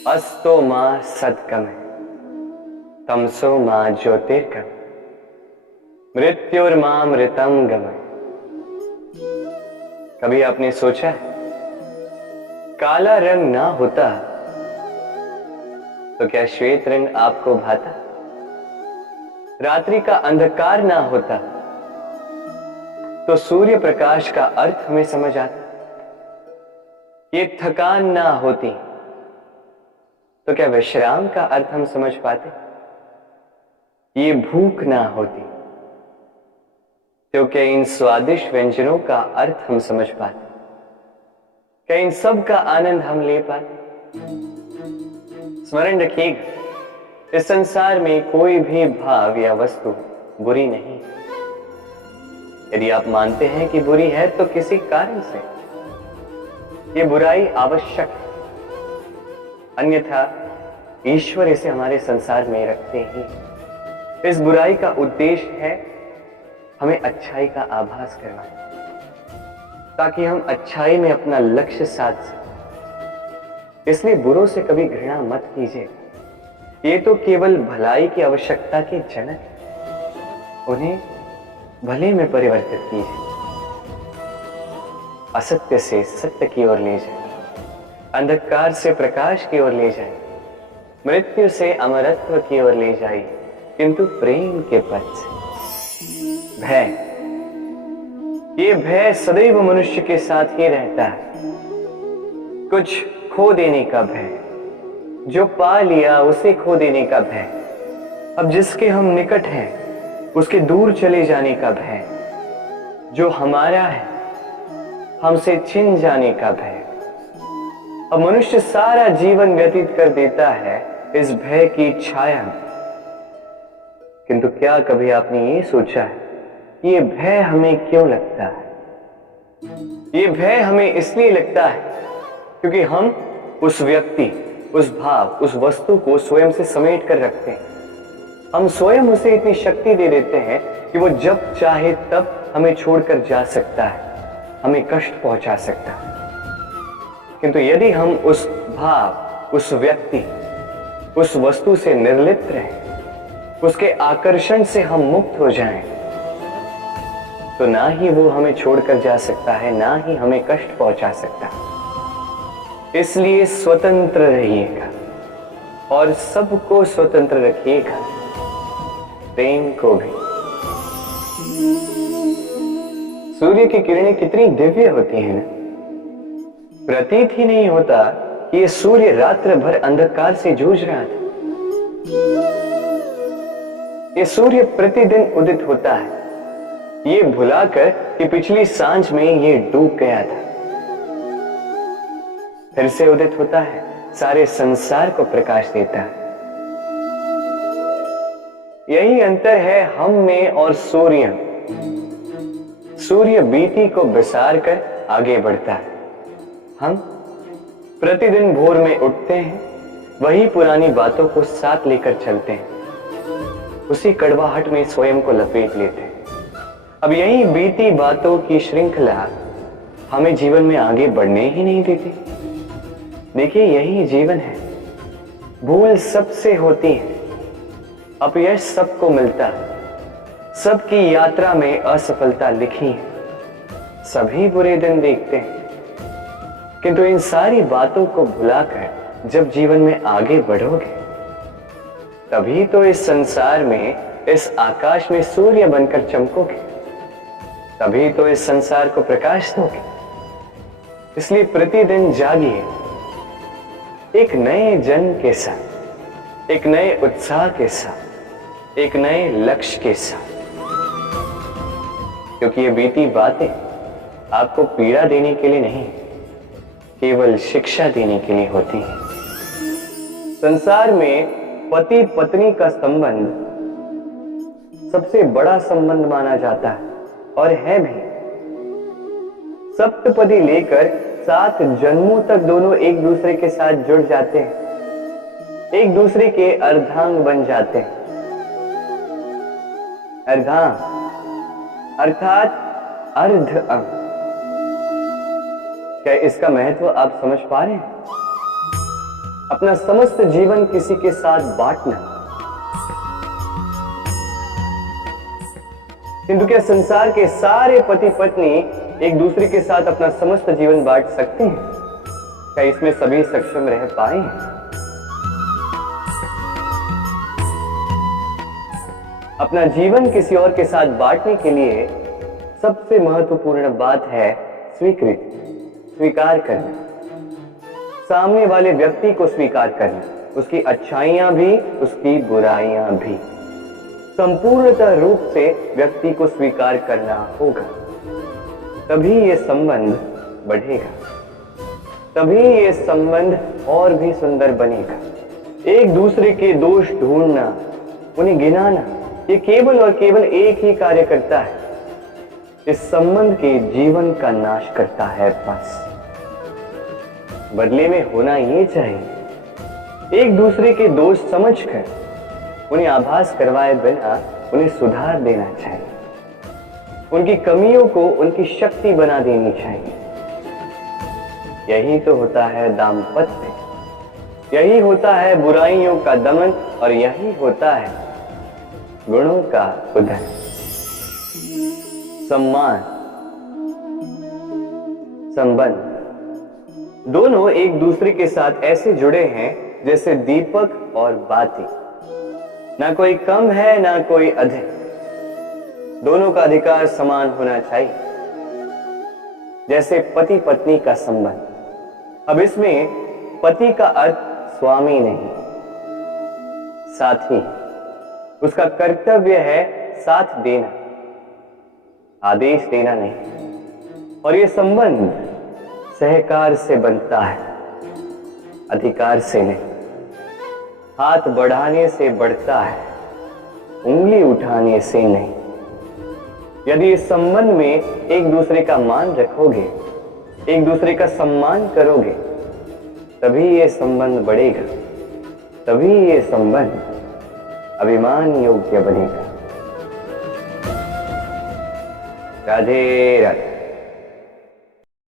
अस्तो मा सद्गमय तमसो मा ज्योतिर्गमय मृत्युर्मामृतम गमय। कभी आपने सोचा है काला रंग ना होता तो क्या श्वेत रंग आपको भाता? रात्रि का अंधकार ना होता तो सूर्य प्रकाश का अर्थ हमें समझ आता? ये थकान ना होती तो क्या विश्राम का अर्थ हम समझ पाते? ये भूख ना होती तो क्या इन स्वादिष्ट व्यंजनों का अर्थ हम समझ पाते? क्या इन सब का आनंद हम ले पाते? स्मरण रखिएगा, इस संसार में कोई भी भाव या वस्तु बुरी नहीं। यदि आप मानते हैं कि बुरी है तो किसी कारण से ये बुराई आवश्यक है, अन्यथा ईश्वर इसे हमारे संसार में रखते ही। इस बुराई का उद्देश्य है हमें अच्छाई का आभास करवाना, ताकि हम अच्छाई में अपना लक्ष्य साध सकें। इसलिए बुरों से कभी घृणा मत कीजिए, ये तो केवल भलाई की आवश्यकता के जनक है, उन्हें भले में परिवर्तित कीजिए। असत्य से सत्य की ओर ले जाए, अंधकार से प्रकाश की ओर ले जाए, मृत्यु से अमरत्व की ओर ले जाए, किंतु प्रेम के पथ से। भय, ये भय सदैव मनुष्य के साथ ही रहता है। कुछ खो देने का भय, जो पा लिया उसे खो देने का भय, अब जिसके हम निकट हैं उसके दूर चले जाने का भय, जो हमारा है हमसे छिन जाने का भय। अब मनुष्य सारा जीवन व्यतीत कर देता है इस भय की छाया में। किंतु क्या कभी आपने ये सोचा है ये भय हमें क्यों लगता है? ये भय हमें इसलिए लगता है क्योंकि हम उस व्यक्ति, उस भाव, उस वस्तु को स्वयं से समेट कर रखते हैं। हम स्वयं उसे इतनी शक्ति दे देते हैं कि वो जब चाहे तब हमें छोड़कर जा सकता है, हमें कष्ट पहुंचा सकता है। किंतु यदि हम उस भाव, उस व्यक्ति, उस वस्तु से निर्लिप्त रहें, उसके आकर्षण से हम मुक्त हो जाएं, तो ना ही वो हमें छोड़कर जा सकता है, ना ही हमें कष्ट पहुंचा सकता है। इसलिए स्वतंत्र रहिएगा और सबको स्वतंत्र रखिएगा, प्रेम को भी। सूर्य की किरणें कितनी दिव्य होती हैं ना, प्रतीत ही नहीं होता कि ये सूर्य रात्र भर अंधकार से जूझ रहा था। ये सूर्य प्रतिदिन उदित होता है, ये भुलाकर कि पिछली सांझ में ये डूब गया था, फिर से उदित होता है, सारे संसार को प्रकाश देता है। यही अंतर है हम में और सूर्य में। सूर्य बीती को बिसार कर आगे बढ़ता है, हम प्रतिदिन भोर में उठते हैं, वही पुरानी बातों को साथ लेकर चलते हैं, उसी कड़वाहट में स्वयं को लपेट लेते हैं। अब यही बीती बातों की श्रृंखला हमें जीवन में आगे बढ़ने ही नहीं देती। देखिए, यही जीवन है। भूल सबसे होती है, अपयश सबको मिलता है, सबकी यात्रा में असफलता लिखी है, सभी बुरे दिन देखते हैं। किंतु इन सारी बातों को भुलाकर जब जीवन में आगे बढ़ोगे, तभी तो इस संसार में, इस आकाश में सूर्य बनकर चमकोगे, तभी तो इस संसार को प्रकाश दोगे। इसलिए प्रतिदिन जागिए, एक नए जन्म के साथ, एक नए उत्साह के साथ, एक नए लक्ष्य के साथ। क्योंकि ये बीती बातें आपको पीड़ा देने के लिए नहीं, केवल शिक्षा देने के लिए होती है। संसार में पति पत्नी का संबंध सबसे बड़ा संबंध माना जाता है और है भी। सप्तपदी लेकर 7 जन्मों तक दोनों एक दूसरे के साथ जुड़ जाते हैं, एक दूसरे के अर्धांग बन जाते हैं। अर्धांग अर्थात अर्ध अंग। क्या इसका महत्व आप समझ पा रहे हैं? अपना समस्त जीवन किसी के साथ बांटना। किंतु क्या संसार के सारे पति पत्नी एक दूसरे के साथ अपना समस्त जीवन बांट सकते हैं? क्या इसमें सभी सक्षम रह पाए हैं? अपना जीवन किसी और के साथ बांटने के लिए सबसे महत्वपूर्ण बात है स्वीकृति, स्वीकार करना। सामने वाले व्यक्ति को स्वीकार करना, उसकी अच्छाइयां भी, उसकी बुराइयां भी। संपूर्णतः रूप से व्यक्ति को स्वीकार करना होगा, तभी ये संबंध बढ़ेगा, तभी ये संबंध और भी सुंदर बनेगा। एक दूसरे के दोष ढूंढना, उन्हें गिनाना, ये केवल और केवल एक ही कार्य करता है, इस संबंध के जीवन का नाश करता है। बस बदले में होना ये चाहिए, एक दूसरे के दोष समझकर उन्हें आभास करवाए बिना उन्हें सुधार देना चाहिए, उनकी कमियों को उनकी शक्ति बना देनी चाहिए। यही तो होता है दाम्पत्य, यही होता है बुराइयों का दमन, और यही होता है गुणों का उदय। सम्मान, संबंध दोनों एक दूसरे के साथ ऐसे जुड़े हैं जैसे दीपक और बाती। ना कोई कम है ना कोई अधिक, दोनों का अधिकार समान होना चाहिए, जैसे पति पत्नी का संबंध। अब इसमें पति का अर्थ स्वामी नहीं, साथी। उसका कर्तव्य है साथ देना, आदेश देना नहीं। और ये संबंध सहकार से बनता है, अधिकार से नहीं। हाथ बढ़ाने से बढ़ता है, उंगली उठाने से नहीं। यदि इस संबंध में एक दूसरे का मान रखोगे, एक दूसरे का सम्मान करोगे, तभी ये संबंध बढ़ेगा, तभी ये संबंध अभिमान योग्य बनेगा। राधे राधे।